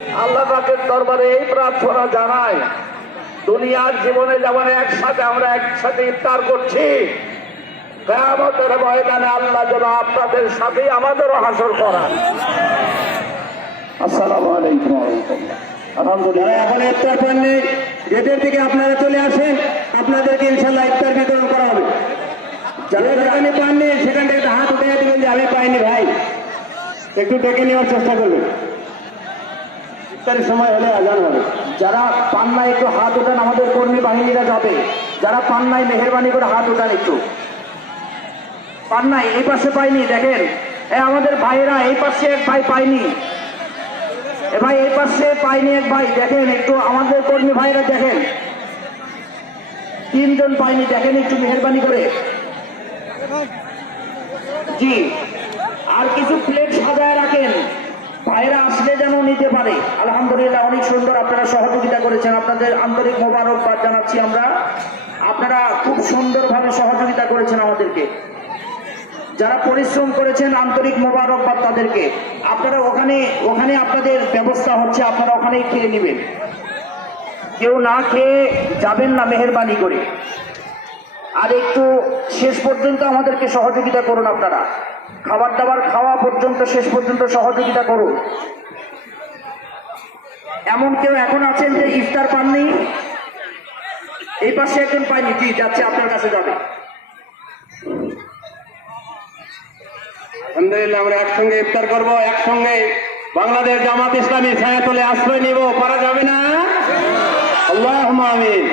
আল্লাহ পাকের দরবারে এই প্রার্থনা জানাই, দুনিয়ার জীবনে যেমন আমরা একসাথে ইফতার করছি, কিয়ামতের ময়দানে আল্লাহ যেন আপনাদের সাথে আমাদেরও হাসর করান। আসসালামু আলাইকুম ওয়া রাহমাতুল্লাহ। আলহামদুলিল্লাহ, এখন ইফতার পাননি, গেটের দিকে আপনারা চলে আসেন, আপনাদেরকে ইনশাআল্লাহ ইফতার বিতরণ করা হবে। যারা যেখানে পাননি সেখান থেকে হাত উঠে দেবেন যে আমি পাইনি ভাই, একটু ডেকে নেওয়ার চেষ্টা করবেন। ইফতারের সময় হলে আজান হবে। যারা পান নাই একটু হাত উঠান, আমাদের কর্মী বাহিনীরা যাবে। যারা পান নাই মেহেরবানি করে হাত উঠান। একটু পান নাই, এই পাশে পাইনি, দেখেন আমাদের ভাইরা এই পাশে এক ভাই পাইনি, এ ভাই এই পাশে পাইনি এক ভাই, দেখেন একটু আমাদের কর্মী ভাইরা দেখেন, 3 জন পাইনি, দেখেন একটু মেহেরবানি করে। জি, আর কিছু প্লেট সাজায় রাখেন, ভাইরা আসলে যেন নিতে পারে। আলহামদুলিল্লাহ, অনেক সুন্দর আপনারা সহযোগিতা করেছেন, আপনাদের আন্তরিক মোবারকবাদ জানাচ্ছি আমরা। আপনারা খুব সুন্দরভাবে সহযোগিতা করেছেন আমাদেরকে, যারা পরিশ্রম করেছেন আন্তরিক মোবারকবাদ তাদেরকে। আপনারা ওখানে আপনাদের ব্যবস্থা হচ্ছে, আপনারা ওখানেই খেয়ে নেবেন, কেউ না খেয়ে যাবেন না মেহেরবানি করে। আর একটু শেষ পর্যন্ত আমাদেরকে সহযোগিতা করুন, আপনারা খাবার দাবার খাওয়া পর্যন্ত শেষ পর্যন্ত সহযোগিতা করুন। এমন কেউ এখন আছেন যে ইফতার পাননি? এই পাশে একজন পাইনি, জি যাচ্ছে, আপনার কাছে যাবে। আলহামদুলিল্লাহ, আমরা একসঙ্গে ইফতার করবো, একসঙ্গে বাংলাদেশ জামাত ইসলামী ছায়াতলে আশ্রয় নিব, পারা যাবে না? আল্লাহুম্মা আমিন।